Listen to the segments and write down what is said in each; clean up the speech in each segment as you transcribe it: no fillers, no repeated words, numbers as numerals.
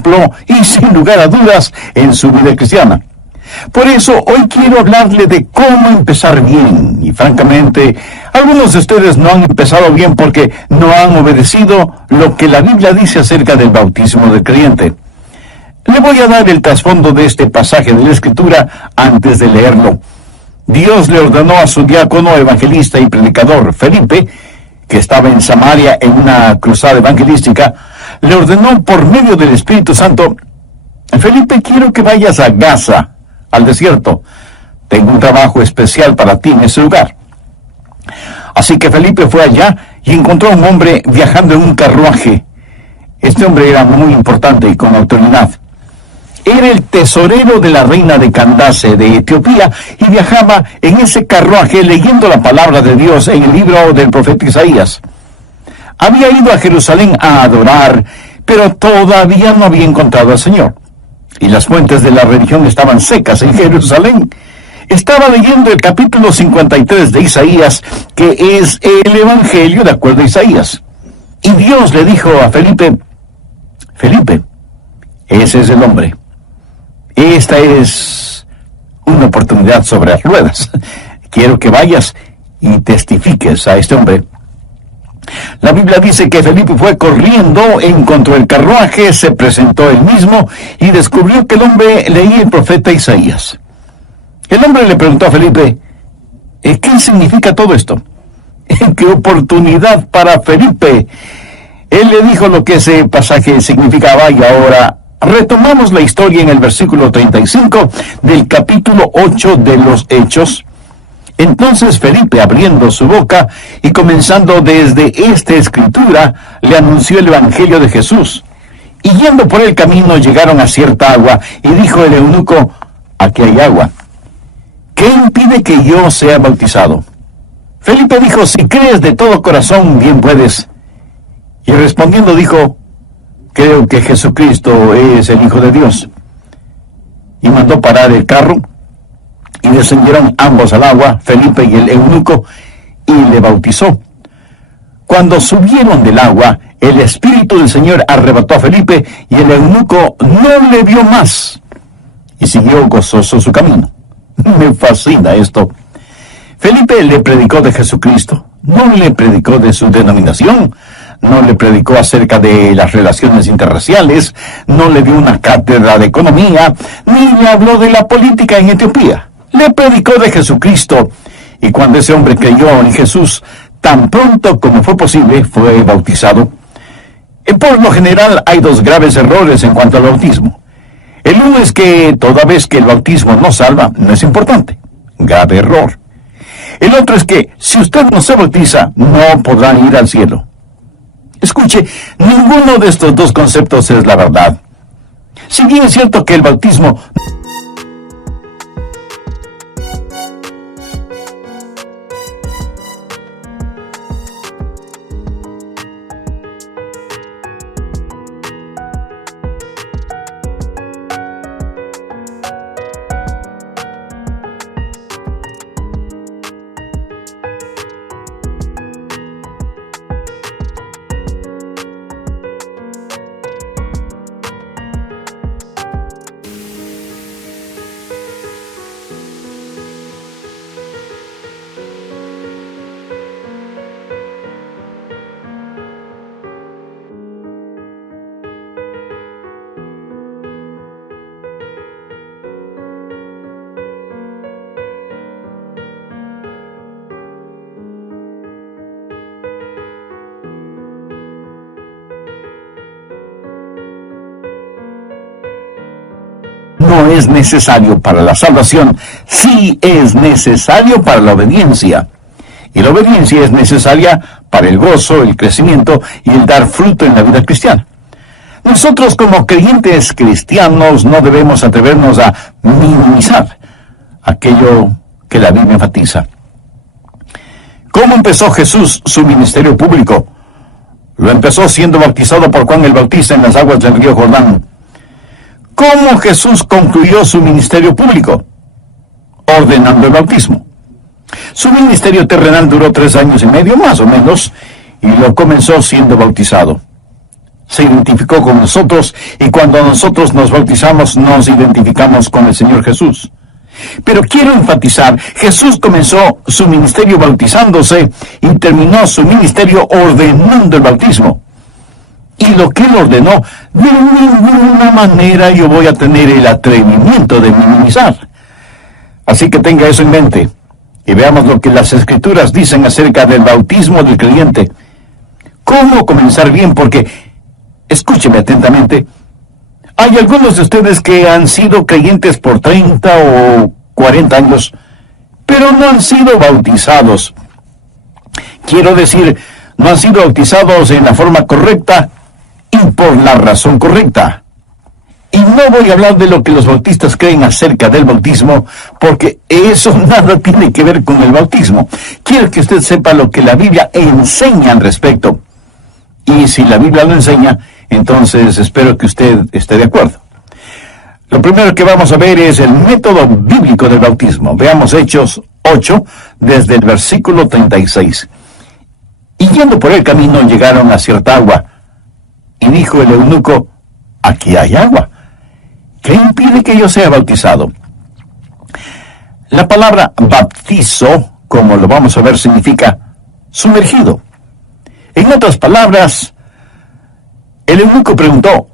ejemplo y sin lugar a dudas en su vida cristiana. Por eso hoy quiero hablarle de cómo empezar bien. Y francamente, algunos de ustedes no han empezado bien porque no han obedecido lo que la Biblia dice acerca del bautismo del creyente. Le voy a dar el trasfondo de este pasaje de la Escritura antes de leerlo. Dios le ordenó a su diácono, evangelista y predicador, Felipe, que estaba en Samaria en una cruzada evangelística, le ordenó por medio del Espíritu Santo: Felipe, quiero que vayas a Gaza, al desierto. Tengo un trabajo especial para ti en ese lugar. Así que Felipe fue allá y encontró a un hombre viajando en un carruaje. Este hombre era muy importante y con autoridad. Era el tesorero de la reina de Candace de Etiopía y viajaba en ese carruaje leyendo la palabra de Dios en el libro del profeta Isaías. Había ido a Jerusalén a adorar, pero todavía no había encontrado al Señor. Y las fuentes de la religión estaban secas en Jerusalén. Estaba leyendo el capítulo 53 de Isaías, que es el Evangelio de acuerdo a Isaías. Y Dios le dijo a Felipe: Felipe, ese es el hombre. Esta es una oportunidad sobre las ruedas. Quiero que vayas y testifiques a este hombre. La Biblia dice que Felipe fue corriendo, encontró el carruaje, se presentó él mismo y descubrió que el hombre leía el profeta Isaías. El hombre le preguntó a Felipe: ¿qué significa todo esto? ¡Qué oportunidad para Felipe! Él le dijo lo que ese pasaje significaba y ahora retomamos la historia en el versículo 35 del capítulo 8 de los Hechos. Entonces Felipe, abriendo su boca y comenzando desde esta escritura, le anunció el Evangelio de Jesús. Y yendo por el camino llegaron a cierta agua, y dijo el eunuco: aquí hay agua. ¿Qué impide que yo sea bautizado? Felipe dijo: si crees de todo corazón, bien puedes. Y respondiendo dijo: creo que Jesucristo es el Hijo de Dios. Y mandó parar el carro, y descendieron ambos al agua, Felipe y el eunuco, y le bautizó. Cuando subieron del agua, el Espíritu del Señor arrebató a Felipe, y el eunuco no le vio más, y siguió gozoso su camino. Me fascina esto. Felipe le predicó de Jesucristo, no le predicó de su denominación, no le predicó acerca de las relaciones interraciales, no le dio una cátedra de economía, ni le habló de la política en Etiopía. Le predicó de Jesucristo, y cuando ese hombre creyó en Jesús, tan pronto como fue posible, fue bautizado. Por lo general hay dos graves errores en cuanto al bautismo. El uno es que toda vez que el bautismo no salva, no es importante. Grave error. El otro es que si usted no se bautiza, no podrá ir al cielo. Escuche, ninguno de estos dos conceptos es la verdad. Si bien es cierto que el bautismo no es necesario para la salvación, sí es necesario para la obediencia. Y la obediencia es necesaria para el gozo, el crecimiento y el dar fruto en la vida cristiana. Nosotros como creyentes cristianos no debemos atrevernos a minimizar aquello que la Biblia enfatiza. ¿Cómo empezó Jesús su ministerio público? Lo empezó siendo bautizado por Juan el Bautista en las aguas del río Jordán. ¿Cómo Jesús concluyó su ministerio público? Ordenando el bautismo. Su ministerio terrenal duró 3 años y medio, más o menos, y lo comenzó siendo bautizado. se identificó con nosotros, y cuando nosotros nos bautizamos nos identificamos con el Señor Jesús. Pero quiero enfatizar, Jesús comenzó su ministerio bautizándose y terminó su ministerio ordenando el bautismo. Y lo que él ordenó, de ninguna manera yo voy a tener el atrevimiento de minimizar. Así que tenga eso en mente y veamos lo que las Escrituras dicen acerca del bautismo del creyente. ¿Cómo comenzar bien? Porque, escúcheme atentamente, hay algunos de ustedes que han sido creyentes por 30 o 40 años, pero no han sido bautizados. Quiero decir, no han sido bautizados en la forma correcta y por la razón correcta. Y no voy a hablar de lo que los bautistas creen acerca del bautismo, porque eso nada tiene que ver con el bautismo. Quiero que usted sepa lo que la Biblia enseña al respecto. Y si la Biblia lo enseña, entonces espero que usted esté de acuerdo. Lo primero que vamos a ver es el método bíblico del bautismo. Veamos Hechos 8, desde el versículo 36. Y yendo por el camino llegaron a cierta agua, y dijo el eunuco, aquí hay agua. ¿Qué impide que yo sea bautizado? La palabra bautizo, como lo vamos a ver, significa sumergido. En otras palabras, el eunuco preguntó,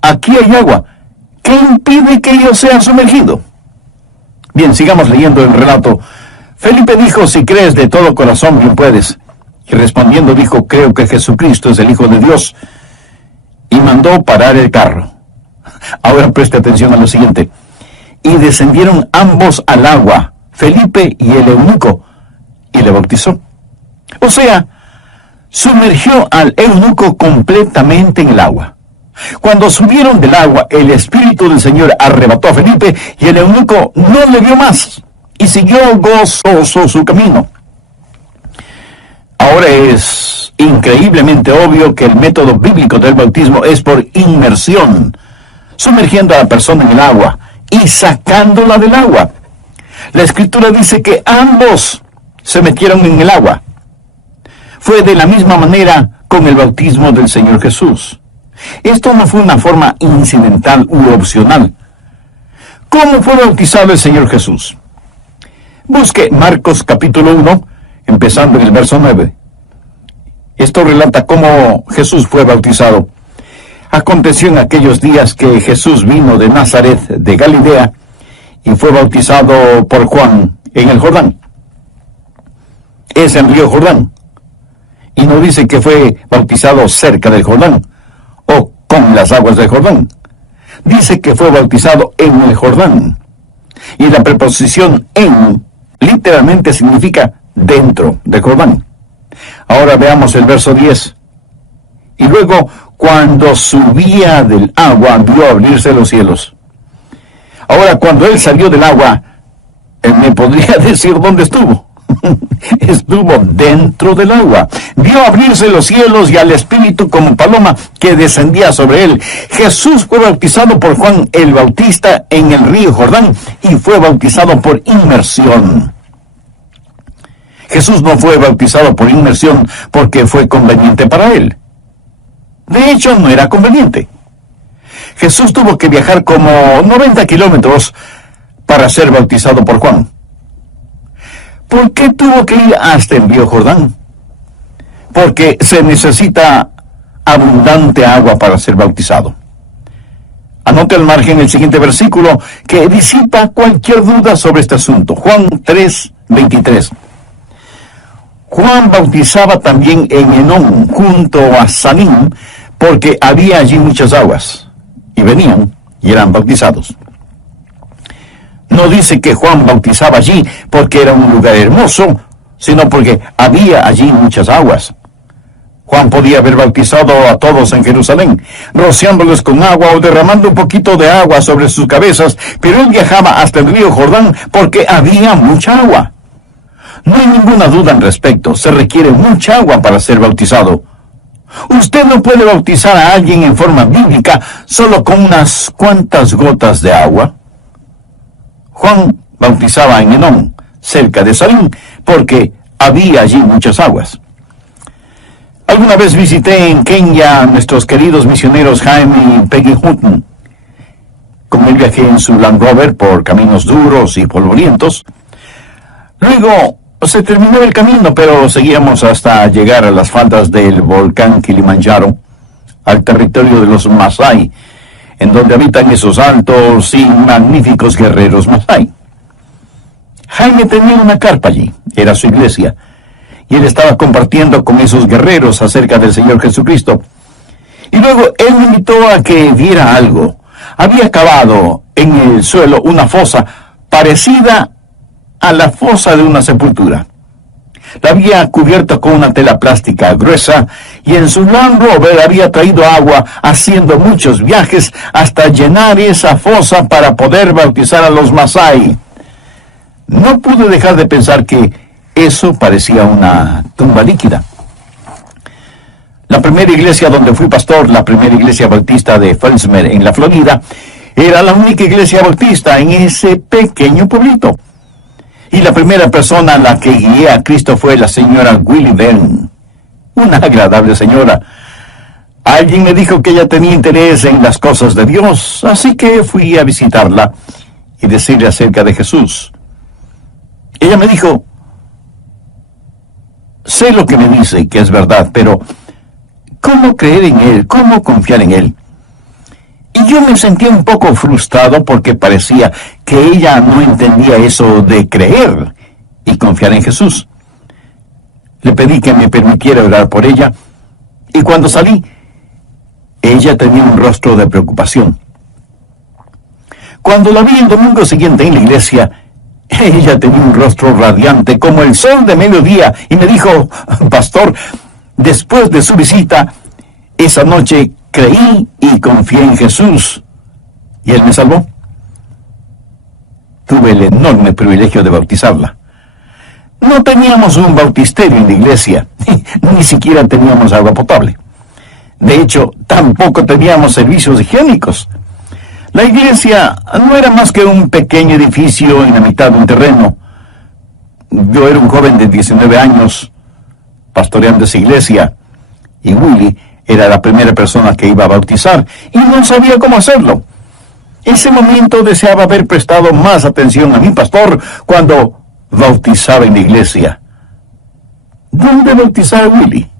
aquí hay agua, ¿qué impide que yo sea sumergido? Bien, sigamos leyendo el relato. Felipe dijo, si crees de todo corazón, bien puedes. Y respondiendo dijo, creo que Jesucristo es el Hijo de Dios. Y mandó parar el carro. Ahora preste atención a lo siguiente. Y descendieron ambos al agua, Felipe y el eunuco, y le bautizó. O sea, sumergió al eunuco completamente en el agua. Cuando subieron del agua, el Espíritu del Señor arrebató a Felipe y el eunuco no le vio más y siguió gozoso su camino. Ahora es increíblemente obvio que el método bíblico del bautismo es por inmersión, sumergiendo a la persona en el agua y sacándola del agua. La Escritura dice que ambos se metieron en el agua. Fue de la misma manera con el bautismo del Señor Jesús. Esto no fue una forma incidental u opcional. ¿Cómo fue bautizado el Señor Jesús? Busque Marcos capítulo 1, empezando en el verso 9. Esto relata cómo Jesús fue bautizado. Aconteció en aquellos días que Jesús vino de Nazaret, de Galilea, y fue bautizado por Juan en el Jordán. Es el río Jordán. Y no dice que fue bautizado cerca del Jordán, o con las aguas del Jordán. Dice que fue bautizado en el Jordán. Y la preposición en literalmente significa dentro del Jordán. Ahora veamos el verso 10. Y luego, cuando subía del agua, vio abrirse los cielos. Ahora, cuando él salió del agua, él me podría decir dónde estuvo. Estuvo dentro del agua. Vio abrirse los cielos y al Espíritu como paloma que descendía sobre él. Jesús fue bautizado por Juan el Bautista en el río Jordán y fue bautizado por inmersión. Jesús no fue bautizado por inmersión porque fue conveniente para él. De hecho, no era conveniente. Jesús tuvo que viajar como 90 kilómetros para ser bautizado por Juan. ¿Por qué tuvo que ir hasta el río Jordán? Porque se necesita abundante agua para ser bautizado. Anote al margen el siguiente versículo que disipa cualquier duda sobre este asunto. Juan 3:23. Juan bautizaba también en Enón, junto a Salim, porque había allí muchas aguas, y venían y eran bautizados. No dice que Juan bautizaba allí porque era un lugar hermoso, sino porque había allí muchas aguas. Juan podía haber bautizado a todos en Jerusalén, rociándoles con agua o derramando un poquito de agua sobre sus cabezas, pero él viajaba hasta el río Jordán porque había mucha agua. No hay ninguna duda al respecto, se requiere mucha agua para ser bautizado. Usted no puede bautizar a alguien en forma bíblica solo con unas cuantas gotas de agua. Juan bautizaba en Enón, cerca de Salim, porque había allí muchas aguas. Alguna vez visité en Kenia a nuestros queridos misioneros Jaime y Peggy Hutton. Con él viajé en su Land Rover por caminos duros y polvorientos. Luego se terminó el camino, pero seguíamos hasta llegar a las faldas del volcán Kilimanjaro, al territorio de los Masái, en donde habitan esos altos y magníficos guerreros Masái. Jaime tenía una carpa allí, era su iglesia, y él estaba compartiendo con esos guerreros acerca del Señor Jesucristo. Y luego él me invitó a que viera algo. Había cavado en el suelo una fosa parecida a la fosa de una sepultura. La había cubierto con una tela plástica gruesa y en su Land Rover había traído agua, haciendo muchos viajes hasta llenar esa fosa para poder bautizar a los Masái. No pude dejar de pensar que eso parecía una tumba líquida. La primera iglesia donde fui pastor, la primera iglesia bautista de Fellsmere, en la Florida, era la única iglesia bautista en ese pequeño pueblito. Y la primera persona a la que guié a Cristo fue la señora Willie Byrne, una agradable señora. Alguien me dijo que ella tenía interés en las cosas de Dios, así que fui a visitarla y decirle acerca de Jesús. Ella me dijo: sé lo que me dice y que es verdad, pero ¿cómo creer en Él? ¿Cómo confiar en Él? Y yo me sentía un poco frustrado porque parecía que ella no entendía eso de creer y confiar en Jesús. Le pedí que me permitiera orar por ella, y cuando salí, ella tenía un rostro de preocupación. Cuando la vi el domingo siguiente en la iglesia, ella tenía un rostro radiante como el sol de mediodía y me dijo: pastor, después de su visita, esa noche creí y confié en Jesús, y Él me salvó. Tuve el enorme privilegio de bautizarla. No teníamos un bautisterio en la iglesia, ni siquiera teníamos agua potable. De hecho, tampoco teníamos servicios higiénicos. La iglesia no era más que un pequeño edificio en la mitad de un terreno. Yo era un joven de 19 años, pastoreando esa iglesia, y Willie era la primera persona que iba a bautizar, y no sabía cómo hacerlo. Ese momento deseaba haber prestado más atención a mi pastor cuando bautizaba en la iglesia. ¿Dónde bautizar a Willie?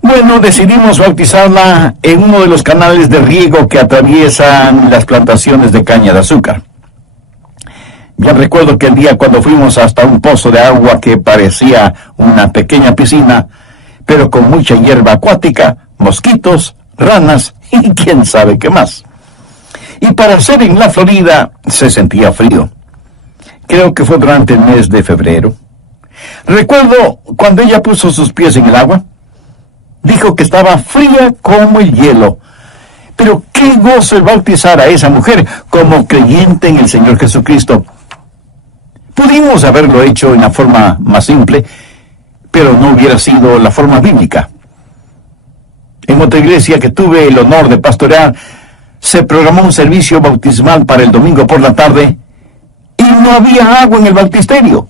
Bueno, decidimos bautizarla en uno de los canales de riego que atraviesan las plantaciones de caña de azúcar. Ya recuerdo que el día cuando fuimos hasta un pozo de agua que parecía una pequeña piscina, pero con mucha hierba acuática, mosquitos, ranas y quién sabe qué más. Y para ser en la Florida se sentía frío. Creo que fue durante el mes de febrero. Recuerdo cuando ella puso sus pies en el agua. Dijo que estaba fría como el hielo. Pero qué gozo el bautizar a esa mujer como creyente en el Señor Jesucristo. Pudimos haberlo hecho en la forma más simple, pero no hubiera sido la forma bíblica. En otra iglesia que tuve el honor de pastorear, se programó un servicio bautismal para el domingo por la tarde y no había agua en el bautisterio.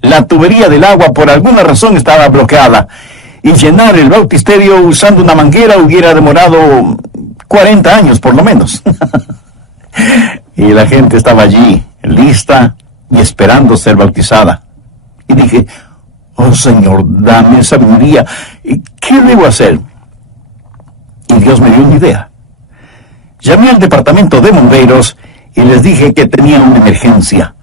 La tubería del agua por alguna razón estaba bloqueada y llenar el bautisterio usando una manguera hubiera demorado 40 años por lo menos. Y la gente estaba allí, lista y esperando ser bautizada. Y dije: oh Señor, dame sabiduría. ¿Qué debo hacer? Y Dios me dio una idea. Llamé al departamento de bomberos y les dije que tenía una emergencia.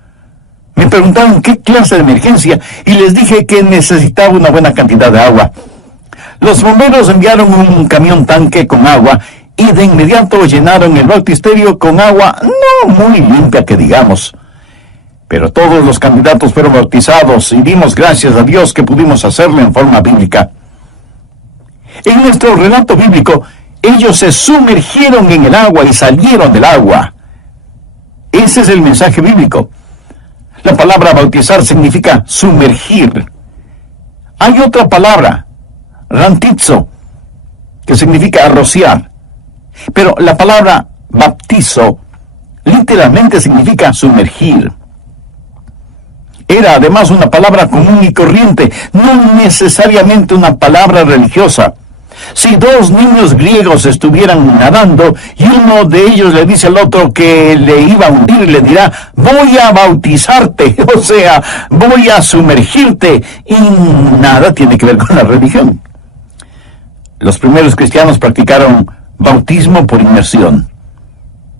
Me preguntaron qué clase de emergencia y les dije que necesitaba una buena cantidad de agua. Los bomberos enviaron un camión tanque con agua y de inmediato llenaron el bautisterio con agua no muy limpia que digamos. Pero todos los candidatos fueron bautizados y dimos gracias a Dios que pudimos hacerlo en forma bíblica. En nuestro relato bíblico, ellos se sumergieron en el agua y salieron del agua. Ese es el mensaje bíblico. La palabra bautizar significa sumergir. Hay otra palabra, rantizo, que significa rociar. Pero la palabra baptizo literalmente significa sumergir. Era además una palabra común y corriente, no necesariamente una palabra religiosa. Si dos niños griegos estuvieran nadando y uno de ellos le dice al otro que le iba a hundir, le dirá: voy a bautizarte, o sea, voy a sumergirte, y nada tiene que ver con la religión. Los primeros cristianos practicaron bautismo por inmersión.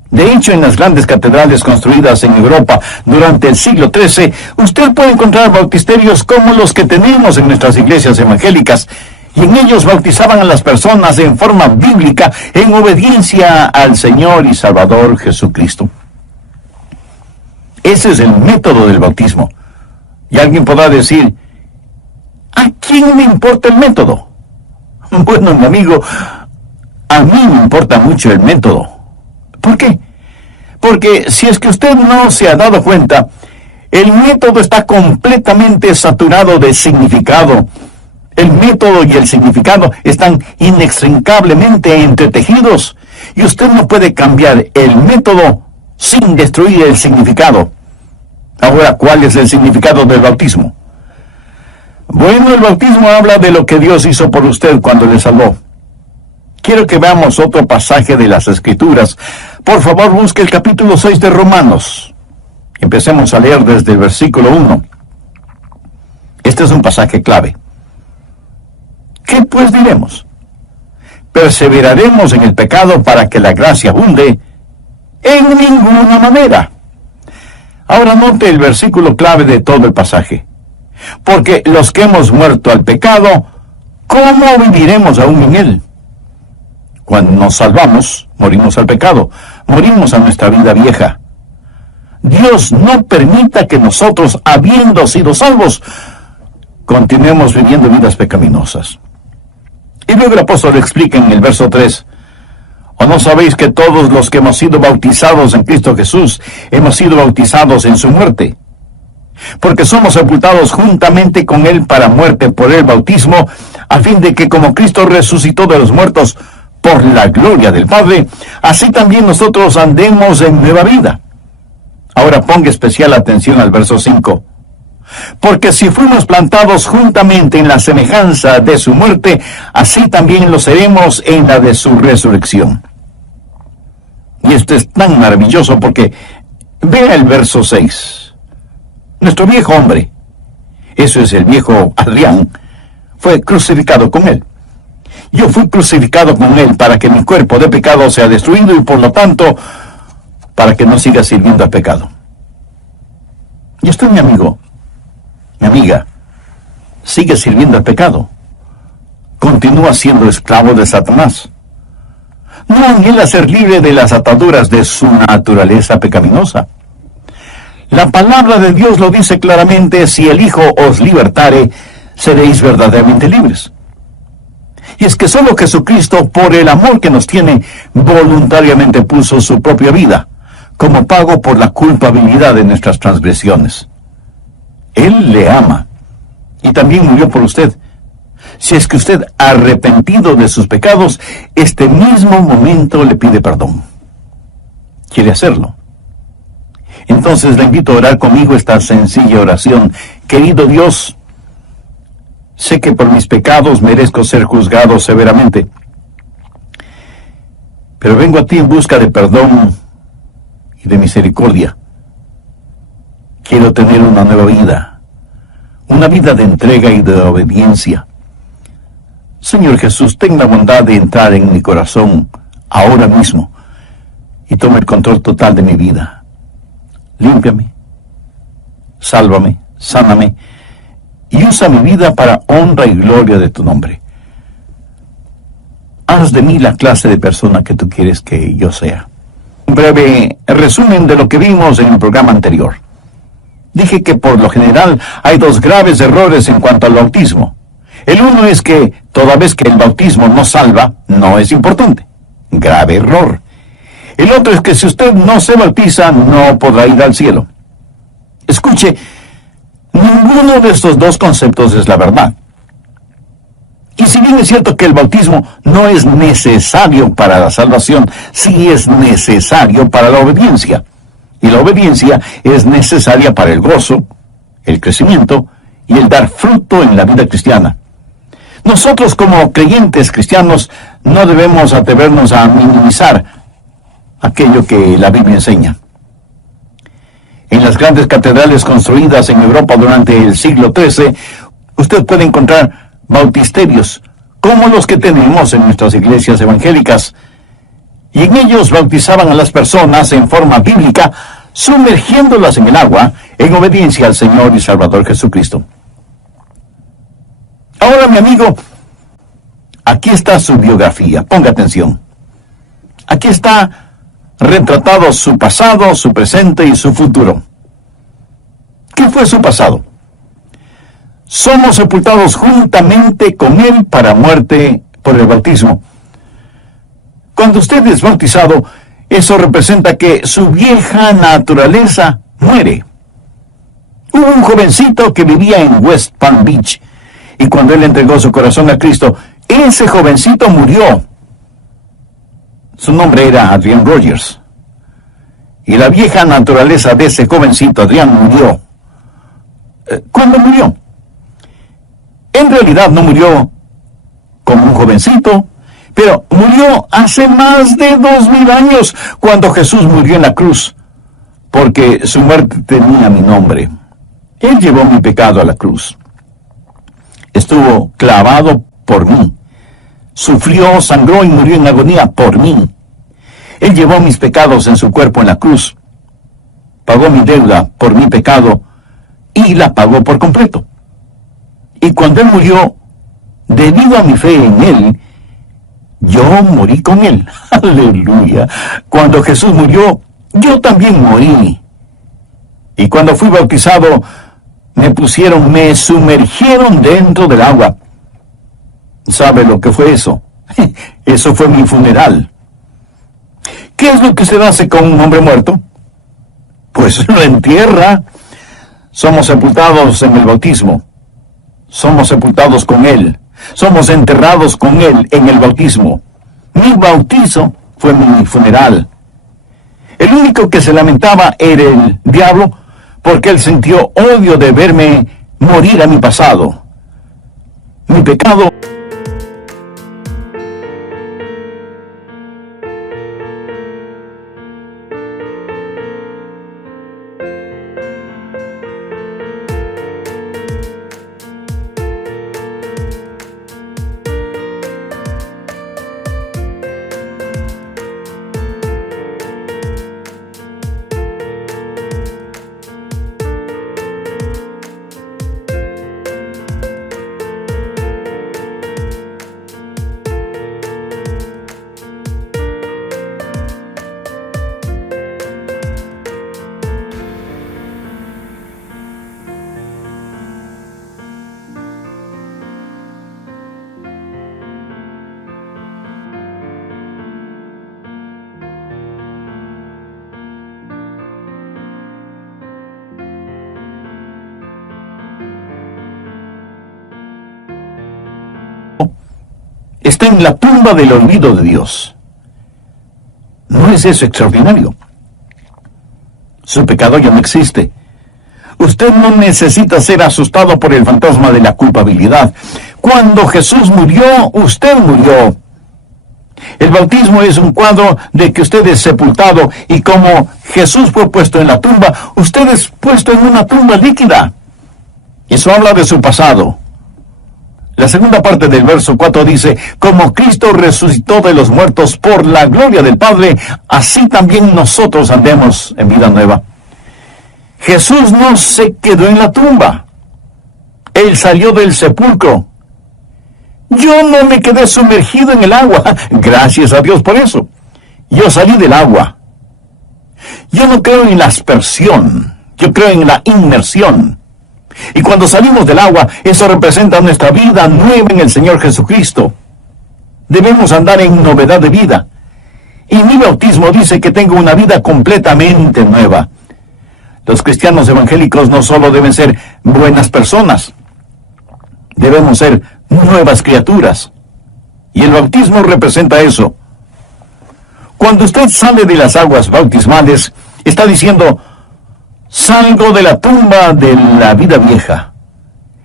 De hecho, en las grandes catedrales construidas en Europa durante el siglo XIII, usted puede encontrar bautisterios como los que tenemos en nuestras iglesias evangélicas, y en ellos bautizaban a las personas en forma bíblica, en obediencia al Señor y Salvador Jesucristo. Ese es el método del bautismo. Y alguien podrá decir: ¿a quién le importa el método? Bueno, mi amigo, a mí me importa mucho el método. ¿Por qué? Porque si es que usted no se ha dado cuenta, el método está completamente saturado de significado. El método y el significado están inextricablemente entretejidos, y usted no puede cambiar el método sin destruir el significado. Ahora, ¿cuál es el significado del bautismo? Bueno, el bautismo habla de lo que Dios hizo por usted cuando le salvó. Quiero que veamos otro pasaje de las Escrituras. Por favor, busque el capítulo 6 de Romanos. Empecemos a leer desde el versículo 1. Este es un pasaje clave. ¿Qué pues diremos? ¿Perseveraremos en el pecado para que la gracia abunde? En ninguna manera. Ahora note el versículo clave de todo el pasaje. Porque los que hemos muerto al pecado, ¿cómo viviremos aún en él? Cuando nos salvamos, morimos al pecado, morimos a nuestra vida vieja. Dios no permita que nosotros, habiendo sido salvos, continuemos viviendo vidas pecaminosas. Y luego el apóstol explica en el verso 3, ¿o no sabéis que todos los que hemos sido bautizados en Cristo Jesús, hemos sido bautizados en su muerte? Porque somos sepultados juntamente con Él para muerte por el bautismo, a fin de que como Cristo resucitó de los muertos por la gloria del Padre, así también nosotros andemos en nueva vida. Ahora ponga especial atención al verso 5. Porque si fuimos plantados juntamente en la semejanza de su muerte, así también lo seremos en la de su resurrección. Y esto es tan maravilloso porque vea el verso 6. Nuestro viejo hombre, eso es el viejo Adrián, fue crucificado con él. Yo fui crucificado con él para que mi cuerpo de pecado sea destruido y por lo tanto, para que no siga sirviendo al pecado. Y usted, mi amigo, mi amiga, sigue sirviendo al pecado. Continúa siendo esclavo de Satanás. No anhela ser libre de las ataduras de su naturaleza pecaminosa. La palabra de Dios lo dice claramente: si el Hijo os libertare, seréis verdaderamente libres. Y es que solo Jesucristo, por el amor que nos tiene, voluntariamente puso su propia vida como pago por la culpabilidad de nuestras transgresiones. Él le ama y también murió por usted. Si es que usted, arrepentido de sus pecados, este mismo momento le pide perdón. ¿Quiere hacerlo? Entonces le invito a orar conmigo esta sencilla oración. Querido Dios, sé que por mis pecados merezco ser juzgado severamente, pero vengo a ti en busca de perdón y de misericordia. Quiero tener una nueva vida, una vida de entrega y de obediencia. Señor Jesús, ten la bondad de entrar en mi corazón ahora mismo y toma el control total de mi vida. Límpiame, sálvame, sáname y usa mi vida para honra y gloria de tu nombre. Haz de mí la clase de persona que tú quieres que yo sea. Un breve resumen de lo que vimos en el programa anterior. Dije que por lo general hay dos graves errores en cuanto al bautismo. El uno es que toda vez que el bautismo no salva, no es importante. Grave error. El otro es que si usted no se bautiza, no podrá ir al cielo. Escuche, ninguno de estos dos conceptos es la verdad. Y si bien es cierto que el bautismo no es necesario para la salvación, sí es necesario para la obediencia. Y la obediencia es necesaria para el gozo, el crecimiento y el dar fruto en la vida cristiana. Nosotros como creyentes cristianos no debemos atrevernos a minimizar aquello que la Biblia enseña. En las grandes catedrales construidas en Europa durante el siglo XIII, usted puede encontrar bautisterios, como los que tenemos en nuestras iglesias evangélicas, y en ellos bautizaban a las personas en forma bíblica, sumergiéndolas en el agua en obediencia al Señor y Salvador Jesucristo. Ahora, mi amigo, aquí está su biografía. Ponga atención. Aquí está retratado su pasado, su presente y su futuro. ¿Qué fue su pasado? Somos sepultados juntamente con Él para muerte por el bautismo. Cuando usted es bautizado, eso representa que su vieja naturaleza muere. Hubo un jovencito que vivía en West Palm Beach, y cuando él entregó su corazón a Cristo, ese jovencito murió. Su nombre era Adrian Rogers. Y la vieja naturaleza de ese jovencito, Adrian, murió. ¿Cuándo murió? En realidad no murió como un jovencito, pero murió hace más de 2000 años, cuando Jesús murió en la cruz, porque su muerte tenía mi nombre. Él llevó mi pecado a la cruz. Estuvo clavado por mí. Sufrió, sangró y murió en agonía por mí. Él llevó mis pecados en su cuerpo en la cruz. Pagó mi deuda por mi pecado y la pagó por completo. Y cuando Él murió, debido a mi fe en Él, yo morí con Él. Aleluya. Cuando Jesús murió, yo también morí. Y cuando fui bautizado, me sumergieron dentro del agua. ¿Sabe lo que fue eso? Eso fue mi funeral. ¿Qué es lo que se hace con un hombre muerto? Pues lo entierra. Somos sepultados en el bautismo. Somos sepultados con Él. Somos enterrados con Él en el bautismo. Mi bautizo fue mi funeral. El único que se lamentaba era el diablo, porque él sintió odio de verme morir a mi pasado. Mi pecado. Está en la tumba del olvido de Dios. ¿No es eso extraordinario? Su pecado ya no existe. Usted no necesita ser asustado por el fantasma de la culpabilidad. Cuando Jesús murió, usted murió. El bautismo es un cuadro de que usted es sepultado, y como Jesús fue puesto en la tumba, usted es puesto en una tumba líquida. Eso habla de su pasado. La segunda parte del verso 4 dice: como Cristo resucitó de los muertos por la gloria del Padre, así también nosotros andemos en vida nueva. Jesús no se quedó en la tumba. Él salió del sepulcro. Yo no me quedé sumergido en el agua. Gracias a Dios por eso. Yo salí del agua. Yo no creo en la aspersión. Yo creo en la inmersión. Y cuando salimos del agua, eso representa nuestra vida nueva en el Señor Jesucristo. Debemos andar en novedad de vida. Y mi bautismo dice que tengo una vida completamente nueva. Los cristianos evangélicos no solo deben ser buenas personas, debemos ser nuevas criaturas. Y el bautismo representa eso. Cuando usted sale de las aguas bautismales, está diciendo: Salgo de la tumba de la vida vieja.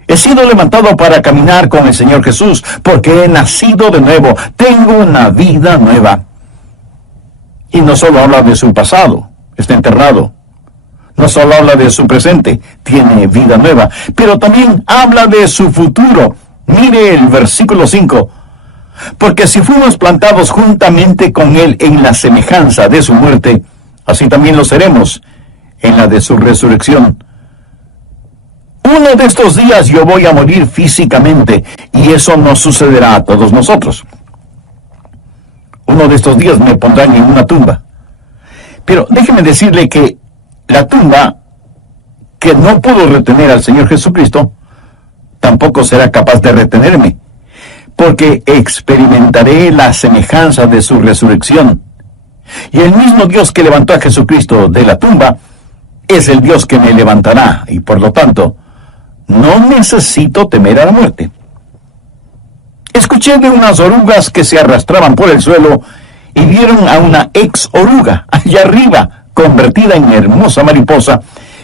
He sido levantado para caminar con el Señor Jesús, porque he nacido de nuevo. Tengo una vida nueva. Y no solo habla de su pasado, está enterrado. No solo habla de su presente, tiene vida nueva, pero también habla de su futuro. Mire el versículo 5. Porque si fuimos plantados juntamente con Él en la semejanza de su muerte, así también lo seremos en la de su resurrección. Uno de estos días yo voy a morir físicamente, y eso no sucederá a todos nosotros. Uno de estos días me pondrán en una tumba. Pero déjeme decirle que la tumba que no pudo retener al Señor Jesucristo, tampoco será capaz de retenerme, porque experimentaré la semejanza de su resurrección. Y el mismo Dios que levantó a Jesucristo de la tumba es el Dios que me levantará, y por lo tanto, no necesito temer a la muerte. Escuché de unas orugas que se arrastraban por el suelo y vieron a una ex-oruga allá arriba, convertida en hermosa mariposa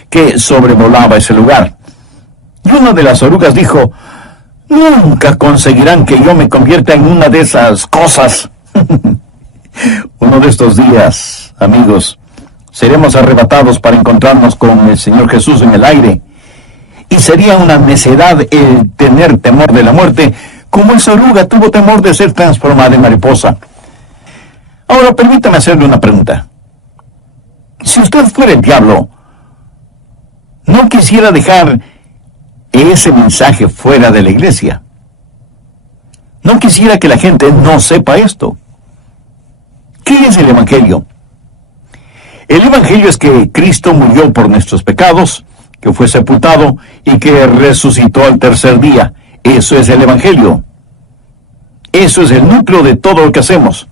que sobrevolaba ese lugar. Y una de las orugas dijo: nunca conseguirán que yo me convierta en una de esas cosas. Uno de estos días, amigos, seremos arrebatados para encontrarnos con el Señor Jesús en el aire. Y sería una necedad el tener temor de la muerte, como esa oruga tuvo temor de ser transformada en mariposa. Ahora, permítame hacerle una pregunta. Si usted fuera el diablo, ¿no quisiera dejar ese mensaje fuera de la iglesia? ¿No quisiera que la gente no sepa esto? ¿Qué es el Evangelio? El Evangelio es que Cristo murió por nuestros pecados, que fue sepultado y que resucitó al tercer día. Eso es el Evangelio. Eso es el núcleo de todo lo que hacemos.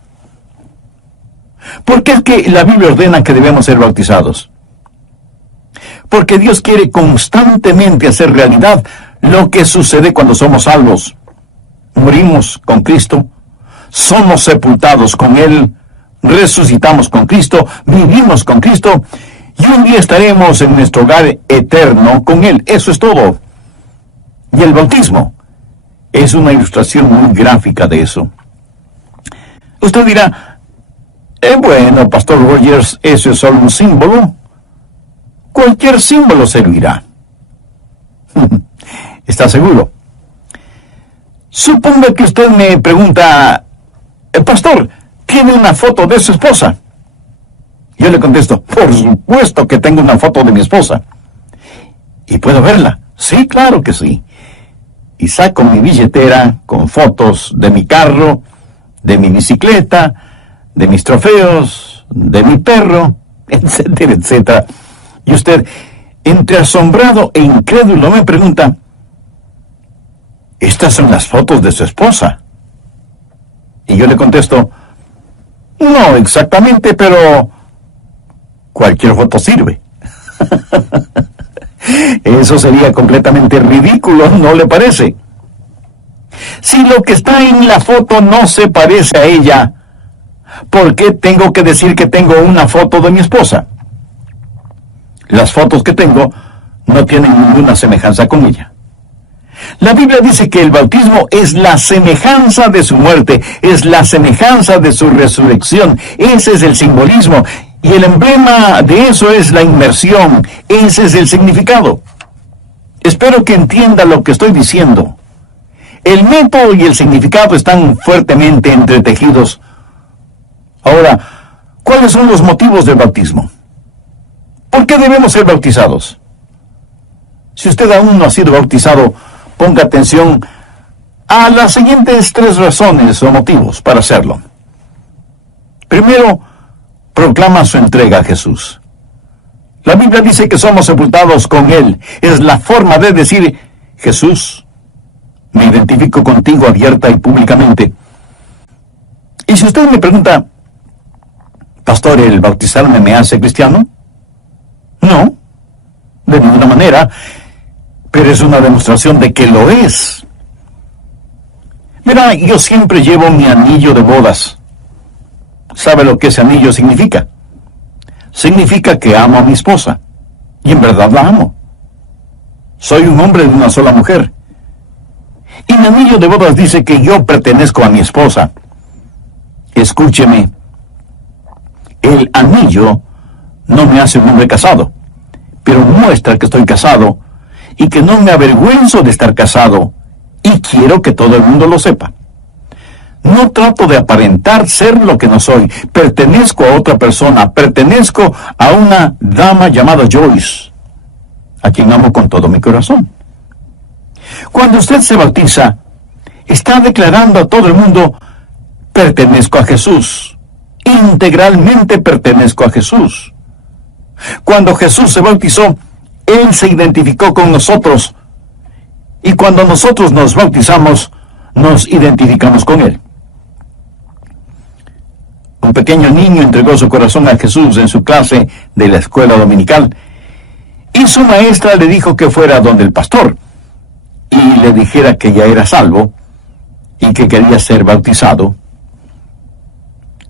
¿Por qué es que la Biblia ordena que debemos ser bautizados? Porque Dios quiere constantemente hacer realidad lo que sucede cuando somos salvos. Morimos con Cristo, somos sepultados con Él, resucitamos con Cristo, vivimos con Cristo, y un día estaremos en nuestro hogar eterno con Él. Eso es todo. Y el bautismo es una ilustración muy gráfica de eso. Usted dirá: bueno, Pastor Rogers, eso es solo un símbolo. Cualquier símbolo servirá. ¿Está seguro? Suponga que usted me pregunta: Pastor, ¿tiene una foto de su esposa? Yo le contesto: por supuesto que tengo una foto de mi esposa. ¿Y puedo verla? Sí, claro que sí. Y saco mi billetera con fotos de mi carro, de mi bicicleta, de mis trofeos, de mi perro, etcétera, etcétera. Y usted, entre asombrado e incrédulo, me pregunta: ¿estas son las fotos de su esposa? Y yo le contesto: no exactamente, pero cualquier foto sirve. Eso sería completamente ridículo, ¿no le parece? Si lo que está en la foto no se parece a ella, ¿por qué tengo que decir que tengo una foto de mi esposa? Las fotos que tengo no tienen ninguna semejanza con ella. La Biblia dice que el bautismo es la semejanza de su muerte, es la semejanza de su resurrección. Ese es el simbolismo. Y el emblema de eso es la inmersión. Ese es el significado. Espero que entienda lo que estoy diciendo. El método y el significado están fuertemente entretejidos. Ahora, ¿cuáles son los motivos del bautismo? ¿Por qué debemos ser bautizados? Si usted aún no ha sido bautizado, ponga atención a las siguientes 3 razones o motivos para hacerlo. Primero, proclama su entrega a Jesús. La Biblia dice que somos sepultados con Él. Es la forma de decir: Jesús, me identifico contigo abierta y públicamente. Y si usted me pregunta: Pastor, ¿el bautizarme me hace cristiano? No, de ninguna manera, pero es una demostración de que lo es. Mira, yo siempre llevo mi anillo de bodas. ¿Sabe lo que ese anillo significa? Significa que amo a mi esposa. y en verdad la amo. Soy un hombre de una sola mujer. Y mi anillo de bodas dice que yo pertenezco a mi esposa. Escúcheme, el anillo no me hace un hombre casado, pero muestra que estoy casado y que no me avergüenzo de estar casado, y quiero que todo el mundo lo sepa. No trato de aparentar ser lo que no soy. Pertenezco a otra persona, pertenezco a una dama llamada Joyce, a quien amo con todo mi corazón. Cuando usted se bautiza, está declarando a todo el mundo: pertenezco a Jesús, integralmente pertenezco a Jesús. Cuando Jesús se bautizó, Él se identificó con nosotros, y cuando nosotros nos bautizamos, nos identificamos con Él. Un pequeño niño entregó su corazón a Jesús en su clase de la escuela dominical, y su maestra le dijo que fuera donde el pastor y le dijera que ya era salvo y que quería ser bautizado.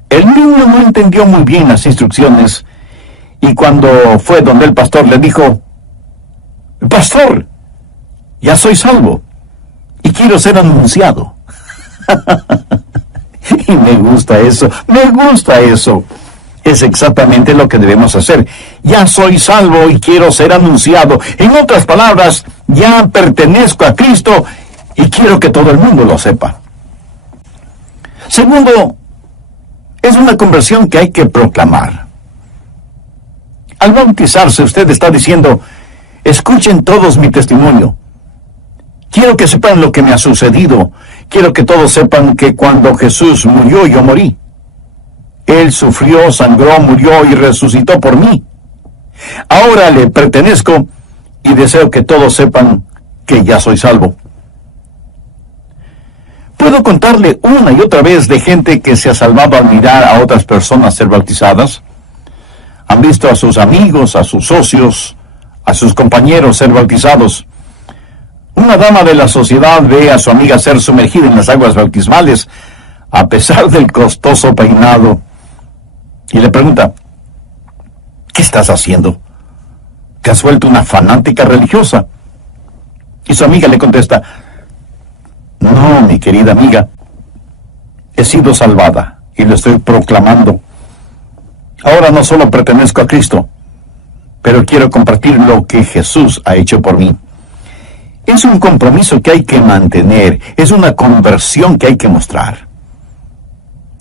El niño no entendió muy bien las instrucciones, y cuando fue donde el pastor le dijo: pastor, ya soy salvo y quiero ser anunciado. Y me gusta eso. Es exactamente lo que debemos hacer. Ya soy salvo y quiero ser anunciado. En otras palabras, ya pertenezco a Cristo y quiero que todo el mundo lo sepa. Segundo, es una conversión que hay que proclamar. Al bautizarse, usted está diciendo: escuchen todos mi testimonio. Quiero que sepan lo que me ha sucedido. Quiero que todos sepan que cuando Jesús murió, yo morí. Él sufrió, sangró, murió y resucitó por mí. Ahora le pertenezco y deseo que todos sepan que ya soy salvo. Puedo contarle una y otra vez de gente que se ha salvado al mirar a otras personas ser bautizadas. Han visto a sus amigos, a sus socios, a sus compañeros ser bautizados. Una dama de la sociedad ve a su amiga ser sumergida en las aguas bautismales, a pesar del costoso peinado, y le pregunta: ¿qué estás haciendo? ¿Te has vuelto una fanática religiosa? Y su amiga le contesta: no, mi querida amiga, he sido salvada y lo estoy proclamando. Ahora no solo pertenezco a Cristo, pero quiero compartir lo que Jesús ha hecho por mí. Es un compromiso que hay que mantener, es una conversión que hay que mostrar.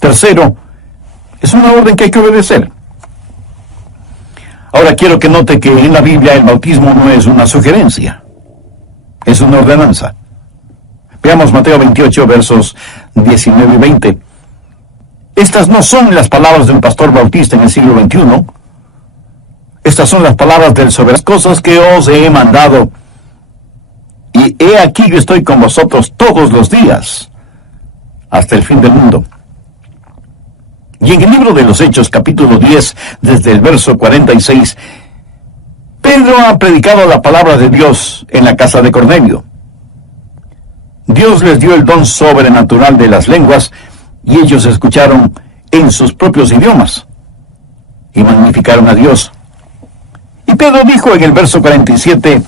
Tercero, es una orden que hay que obedecer. Ahora quiero que note que en la Biblia el bautismo no es una sugerencia, es una ordenanza. Veamos Mateo 28, versos 19 y 20. Estas no son las palabras de un pastor bautista en el siglo XXI. Estas son las palabras del soberano: cosas que os he mandado, y he aquí yo estoy con vosotros todos los días, hasta el fin del mundo. Y en el libro de los Hechos, capítulo 10, desde el verso 46, Pedro ha predicado la palabra de Dios en la casa de Cornelio. Dios les dio el don sobrenatural de las lenguas, y ellos escucharon en sus propios idiomas, y magnificaron a Dios. Y Pedro dijo en el verso 47,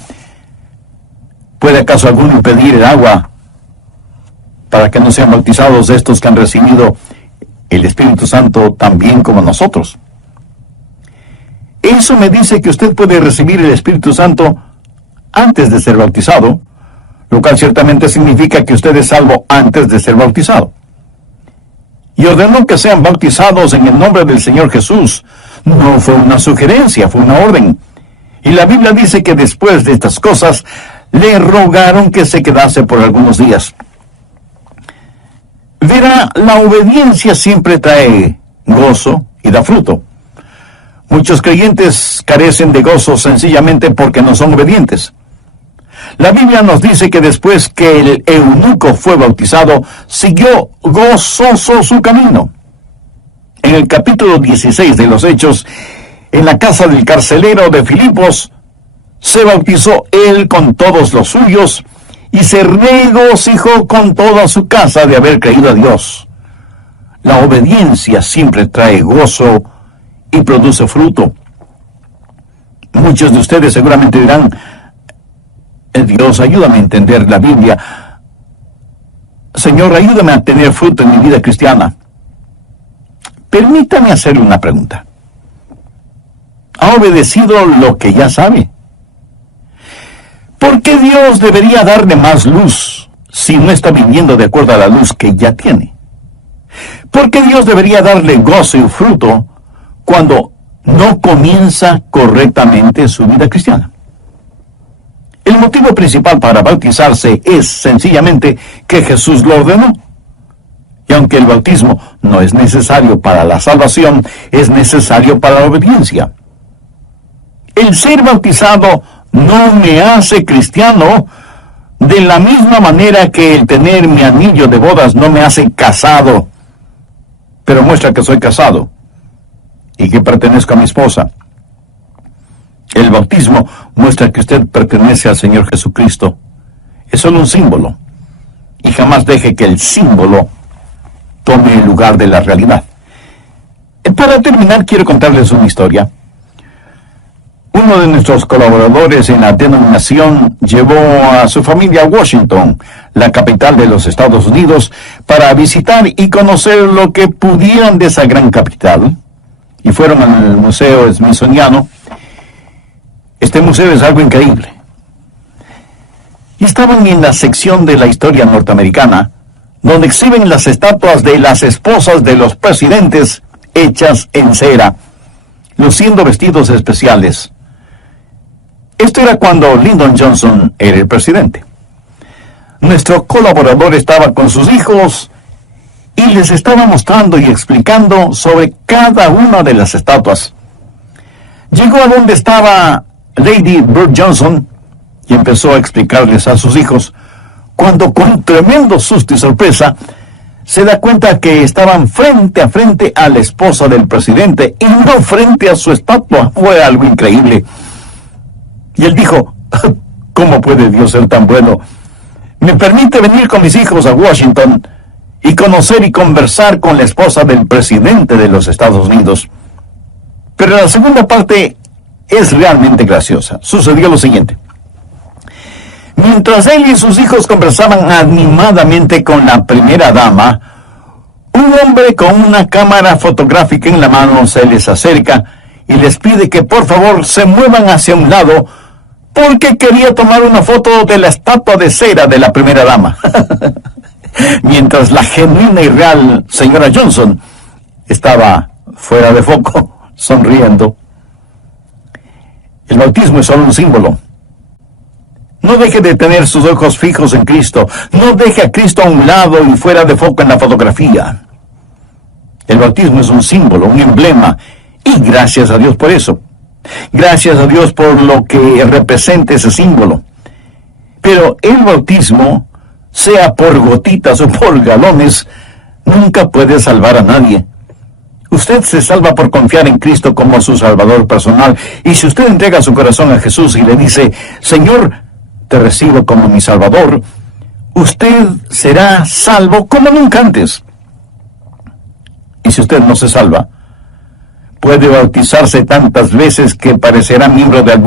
¿puede acaso alguno impedir el agua para que no sean bautizados estos que han recibido el Espíritu Santo tan bien como nosotros? Eso me dice que usted puede recibir el Espíritu Santo antes de ser bautizado, lo cual ciertamente significa que usted es salvo antes de ser bautizado. Y ordenó que sean bautizados en el nombre del Señor Jesús. No fue una sugerencia, fue una orden. Y la Biblia dice que después de estas cosas, le rogaron que se quedase por algunos días. Verá, la obediencia siempre trae gozo y da fruto. Muchos creyentes carecen de gozo sencillamente porque no son obedientes. La Biblia nos dice que después que el eunuco fue bautizado, siguió gozoso su camino. En el capítulo 16 de los Hechos, en la casa del carcelero de Filipos, se bautizó él con todos los suyos y se regocijó con toda su casa de haber creído a Dios. La obediencia siempre trae gozo y produce fruto. Muchos de ustedes seguramente dirán, Dios, ayúdame a entender la Biblia. Señor, ayúdame a tener fruto en mi vida cristiana. Permítame hacerle una pregunta. ¿Ha obedecido lo que ya sabe? ¿Por qué Dios debería darle más luz si no está viviendo de acuerdo a la luz que ya tiene? ¿Por qué Dios debería darle gozo y fruto cuando no comienza correctamente su vida cristiana? El motivo principal para bautizarse es sencillamente que Jesús lo ordenó. Y aunque el bautismo no es necesario para la salvación, es necesario para la obediencia. El ser bautizado no me hace cristiano de la misma manera que el tener mi anillo de bodas no me hace casado, pero muestra que soy casado y que pertenezco a mi esposa. El bautismo muestra que usted pertenece al Señor Jesucristo. Es solo un símbolo, y jamás deje que el símbolo tome el lugar de la realidad. Para terminar, quiero contarles una historia. Uno de nuestros colaboradores en la denominación llevó a su familia a Washington, la capital de los Estados Unidos, para visitar y conocer lo que pudieran de esa gran capital. Y fueron al Museo Smithsoniano. Este museo es algo increíble. Y estaban en la sección de la historia norteamericana, donde exhiben las estatuas de las esposas de los presidentes hechas en cera, luciendo vestidos especiales. Esto era cuando Lyndon Johnson era el presidente. Nuestro colaborador estaba con sus hijos y les estaba mostrando y explicando sobre cada una de las estatuas. Llegó a donde estaba Lady Bird Johnson y empezó a explicarles a sus hijos, cuando con tremendo susto y sorpresa se da cuenta que estaban frente a frente a la esposa del presidente y no frente a su estatua. Fue algo increíble. Y él dijo, ¿cómo puede Dios ser tan bueno? Me permite venir con mis hijos a Washington y conocer y conversar con la esposa del presidente de los Estados Unidos. Pero la segunda parte es realmente graciosa. Sucedió lo siguiente. Mientras él y sus hijos conversaban animadamente con la primera dama, un hombre con una cámara fotográfica en la mano se les acerca y les pide que por favor se muevan hacia un lado porque quería tomar una foto de la estatua de cera de la primera dama. Mientras la genuina y real señora Johnson estaba fuera de foco, sonriendo. El bautismo es solo un símbolo. No deje de tener sus ojos fijos en Cristo. No deje a Cristo a un lado y fuera de foco en la fotografía. El bautismo es un símbolo, un emblema, y gracias a Dios por eso. Gracias a Dios por lo que representa ese símbolo. Pero el bautismo, sea por gotitas o por galones, nunca puede salvar a nadie. Usted se salva por confiar en Cristo como su Salvador personal. Y si usted entrega su corazón a Jesús y le dice, Señor, te recibo como mi Salvador, usted será salvo como nunca antes. Y si usted no se salva, puede bautizarse tantas veces que parecerá miembro de algún